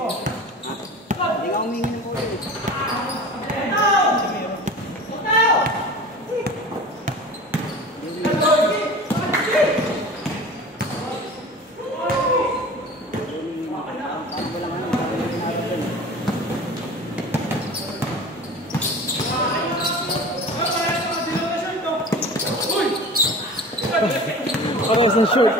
Hindi ka humingi ng kulay. Oh, isang short.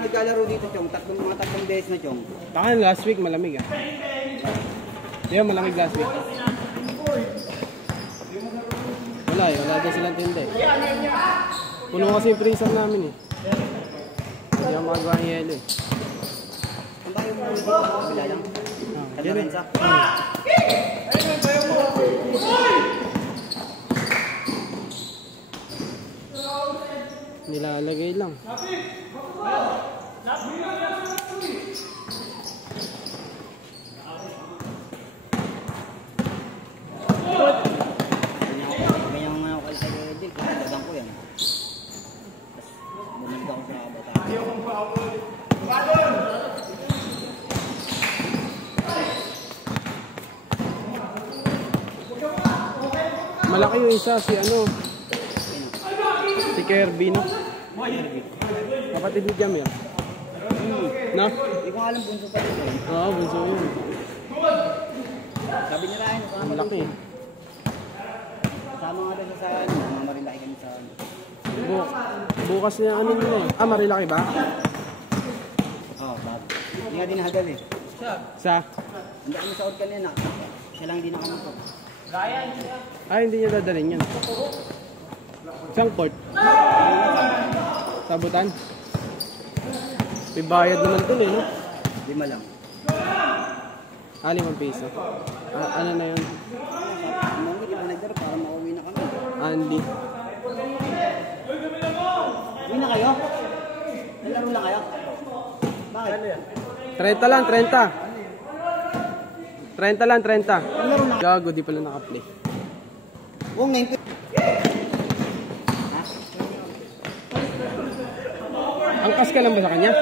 Naglalaro dito, Chong. Mga tatlong beses na, Chong. Baka last week malamig ah. Yan, malamig last week. Wala daw silang tindi. Puno kasi yung freezer namin eh. Hindi ako makagawa ng yelo eh. Ang tayo mo dito, kabila lang. Kadarensa. Nilalagay lang. Malaki yung isa, si ano? Si Kirby, no? Kapatid ni Jamir. No? Hindi ko alam bunso pa ito. Oo, bunso yun. Sabi nila yun. Ang laki. Sama nga doon sa mga marilaki kami sa ano. Bukas niya ano nila eh. Ah, marilaki ba? Oo, bago. Hindi nga din nahadal eh. Sa? Hindi kami sa out kanina. Siya lang hindi nakamutok. Ay, hindi niya dadalhin yan. Isang court. Sabutan. May bayad naman ito eh, no? 5 lang. 5 piso. Ano na yun? Umangi, di ba nagdara para makauwi na kami. Andy. Uwi na kayo? Nalaro lang kayo? Bakit? 30 lang, 30. 30 lang, 30. Gago, di pala naka-play. Buong 90. Angkas ka lang ba sa kanya?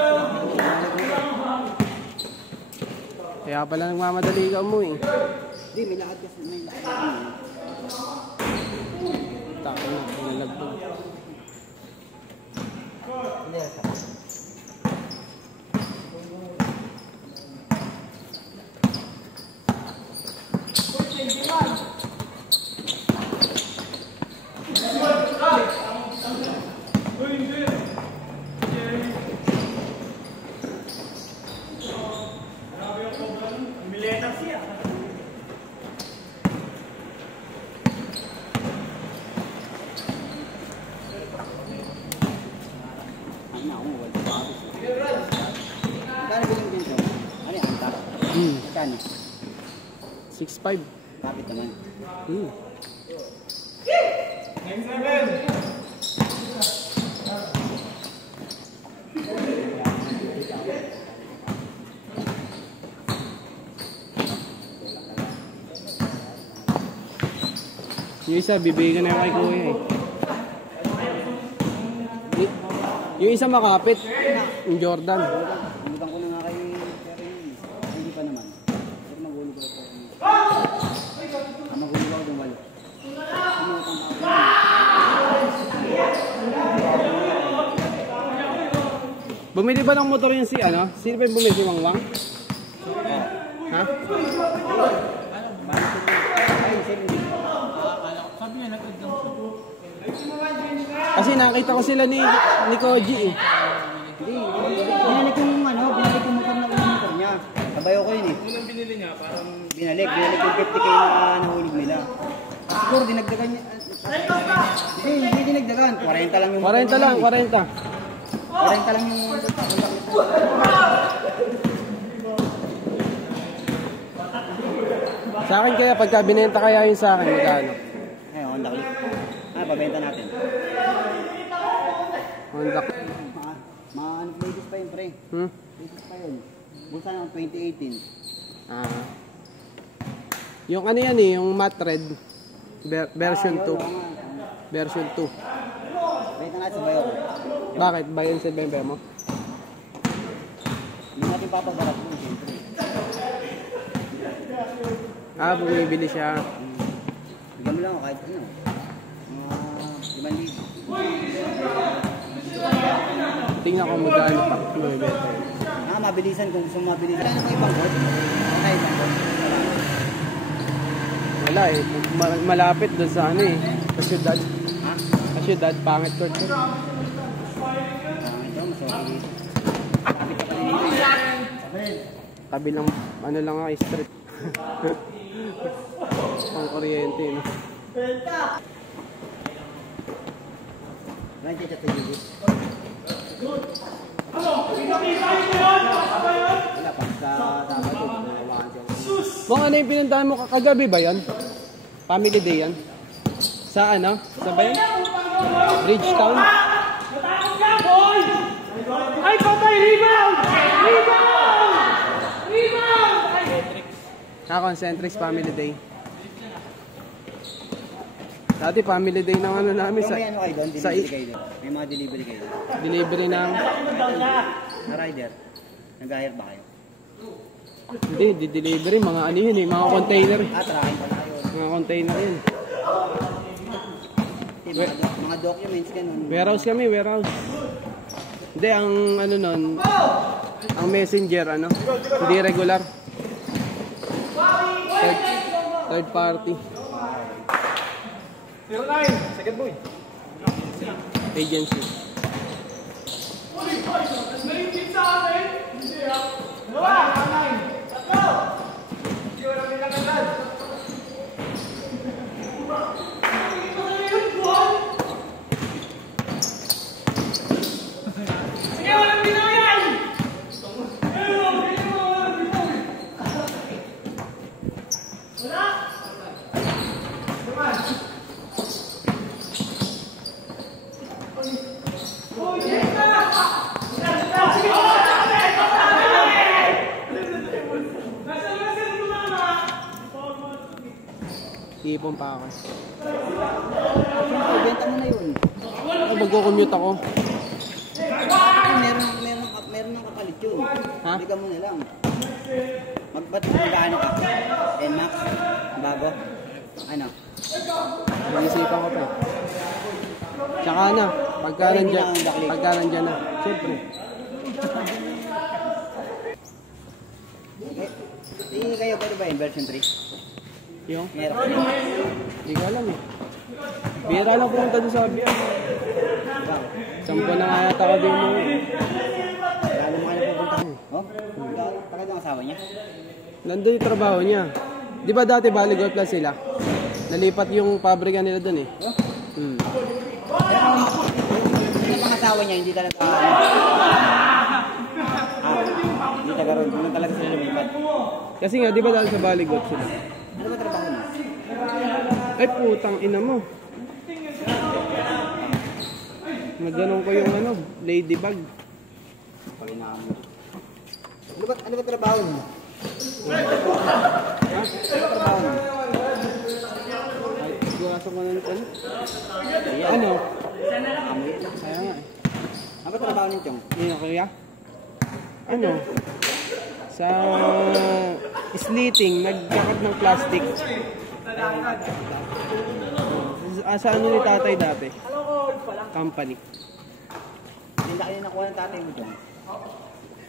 Kaya pala nagmamadali ka mo eh. Hindi, may lahat kasi. May lahat. Tako na, pinalagbag. Hindi, Kano? 6'5". Kapit naman. Yung isa, bibigyan na kay kuya eh. Yung isa makapit. Yung Jordan. Butang ko na nga kay Jerry. Hindi pa naman. Pero magulo ko ito. Bumili ba ng motor yung si ano? Sino ba yung bumili? Si Wangwang? Ha? Kasi nakita ko sila ni Koji eh. Hindi, binalik yung ano, binalik yung motor na motor niya. Kabayo ko yun eh. Unang binili niya, parang Binalik yung 50k na nahulog nila. Siguro dinagdagan niya. Hindi dinagdagan. 40 lang yung 40 lang, 40. 40 lang yung Sa akin kaya pagka binenta kaya yun sa akin, magkano? Ay, Honda Click. Pabenta natin. Honda. Mga latest pa yun, pre. Latest pa yun. Bulsa ng 2018. Ah. Yung ano yan eh, yung matte red. Version 2. Version 2. Benta natin sa bayo ko. Bakit? Buy and sell ba yung mo? Hindi natin papagarap mo, siyempre. Ah, bumibili siya. Bigyan mo lang ako kahit ano. Mga 5,000. Tingnan ko magkano pa. Bumibenta yun. Mabilisan kung gusto mo mabilisan. Ano ka ibang board? Ano ka ibang board? Wala eh. Malapit doon sa ano eh. Sa syudad. Ha? Sa syudad, pangit ko. Ito, sorry. Kapit ka pa rin. Kabilang, ano lang nga, street. Pang kuryente, no? Nandiyan siya sa gilid. Wala pa. Sa Sabado, nawakan siya. Kung ano yung pinuntahan mo kagabi ba yan? Family day yan? Sa ano? Sa ba yan? Bridgetown? ay, patay! Rebound! Rebound! Rebound! Concentrix Family Day. Dati family day ng ano namin Pero sa may ano kayo doon? sa Delivery kayo doon? May mga delivery kayo doon? delivery ng Na rider? Nag-hire ba kayo? hindi, di-delivery mga ano yun eh, mga container. Tracking pala yun. Mga container yun. Mga documents ganun. Warehouse kami, warehouse. Hindi, ang ano nun, ang messenger, ano, hindi regular. Third party. 09, second boy. Agency. Naingit sa akin. Hindi ah. Dalawa, 9. Tatlo. Hindi ko namin nagagad. Sige, walang binayan! Wala! Ipon pa ako. Benta mo na yun. Ay, magko-commute ako. Meron ng kapalit yun. Ha? Bigyan mo na lang. Mag-ano ka? NMAX? Bago? Ano? Mag-isipan ko pa eh. Tsaka na, pagka nandyan na. Siyempre. Hindi kayo, pero ba yung version 3? Yung? Meron. Hindi ko alam eh. Bira lang pumunta doon sa Abiyan. Sampo na nga yata ako din mo. Lalo mo kayo pupunta. Oh? Takad ang asawa niya? Nandun yung trabaho niya. Di ba dati Baligor Plus sila? Nalipat yung pabrika nila doon eh. Pero yung pangasawa niya, hindi talaga hindi taga ron. Doon talaga sila lumipat. Kasi nga, di ba dahil sa Baligor sila? Ano ba trabaho niya? Ay putang ina mo. Nagganong ko yung ano, ladybug. Ano ba trabaho mo? Ano ba trabaho mo? Ay, guwasok ko na nito. Ano? Kaya nga eh. Ano ba trabaho niyo, Chong? Ano kaya? Ano? Sa slitting, nagkakat ng plastic. Sa ano ni tatay dati? Company. Hindi na kayo nakuha ng tatay mo, Chong.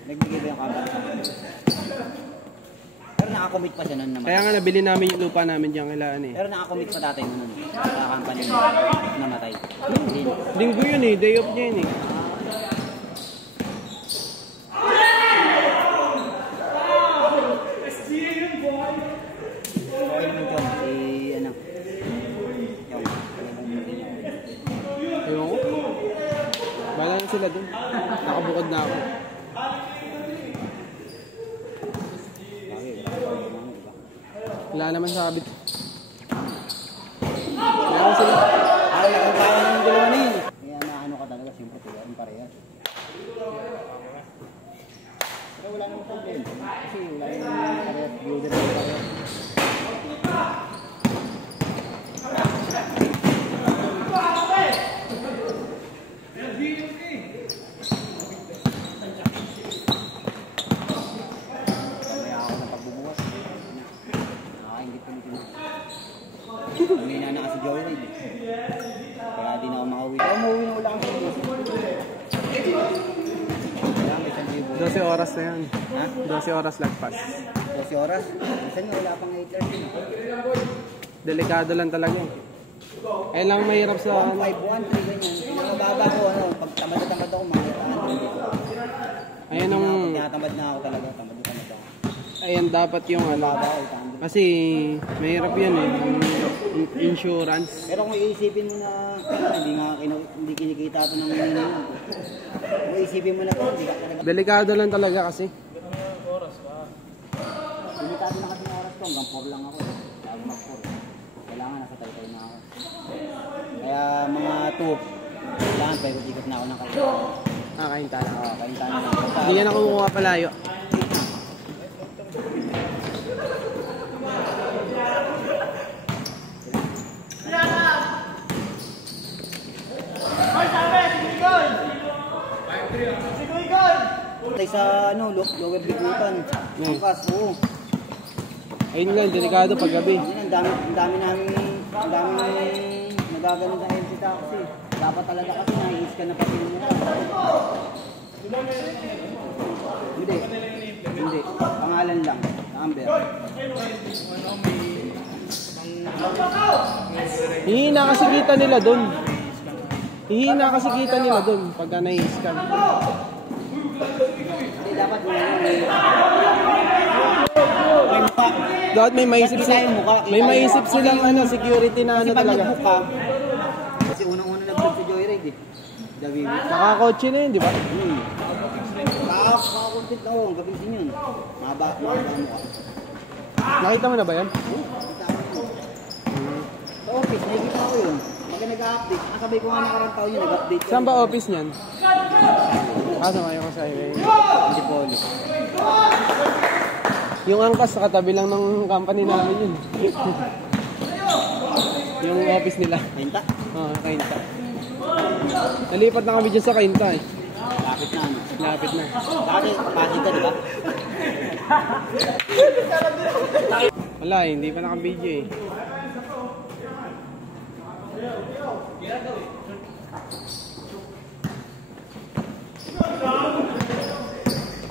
Nagbigay ba yung company sa akin? Pero nakakommit pa siya nun naman. Kaya nga nabili namin yung lupa namin dyan kailangan eh. Pero nakakommit pa dati nun sa company na namatay. Hindi. Linggo yun eh, day off niya yun eh. Okay naman ko, ano. Ewan ko. Bala na sila dun. Nakabukod na ako. Wala naman sa kabit. Wala naman sila. Ay, nakakaya ng dalawa na yun. Kaya naano ka talaga, siyempre tuwarin parehas. Pero wala namang problem. Kasi wala namang parehas, builder na parehas. Kaya ako ng pagbubukas. Nakakaingit ko nito. Umina na kasi Joyride. Kaya di na ako makauwi. Kaya umuwi na wala akong pagbubukas. Kaya may 1,000. 12 oras na yan. Ha? 12 oras lagpas. 12 oras? Minsan nga wala pang 8:30. Delikado lang talaga eh. Ayun lang mahirap sa 1.5, 1.3 ganyan. Pinakababa ko, ano, pag tamad-tamad ako, makita ano. Ayan ang Tinatamad na ako talaga, tamad-tamad ako. ayan dapat yung ano. Baba ako, tamad. Kasi mahirap yan eh. Yung insurance. Pero kung iisipin mo na, hindi kinikita ito ng minimum. Kung iisipin mo na ito, hindi ka talaga. Delikado lang talaga kasi. Limitado na kasi ng oras ko, hanggang 4 lang ako. Bago mag-4. Kailangan nasa tayo na ako. Kaya mga 2, kailangan paikot-ikot na ako ng kayo. Kain tayo. Oo, kain tayo na. Hindi yan ako kumuha palayo. Tayo sa ano, lower bigutan. Angkas, oo. Ayun lang, delikado pag gabi. Ang dami namin nagagano sa MC Taxi. Dapat talaga kasi nai-scan na pati mo. Hindi. Pangalan lang. Number. Hihina kasi kita nila dun. Hihina kasi kita nila dun pagka nai-scan. Hindi, dapat may mukha. Dapat may maisip sila. May maisip silang ano, security na ano Kasi pag talaga. nag-book ka, kasi unang-una nag-book si Joyride eh. David. Nakakotse na yun, di ba? Kakakuntit na ako, gabisin yun. Mahaba mo ka. Nakita mo na ba yan? Kita ko yun. Sa office, nakikita ko yun. Pag nag-update, nakasabay ko nga nakarang taon yun, nag-update. Saan ba office niyan? Sa ngayon ko sa highway. Hindi po ulit. Yung angkas sa katabi lang ng company namin yun. Yung office nila. Kainta? Oo, Kainta. Nalipat na kami dyan sa Kainta eh. Lapit na ano. Lapit na. Dati, pasig ka, di ba? Wala eh, hindi pa naka-video eh.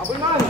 Abol man!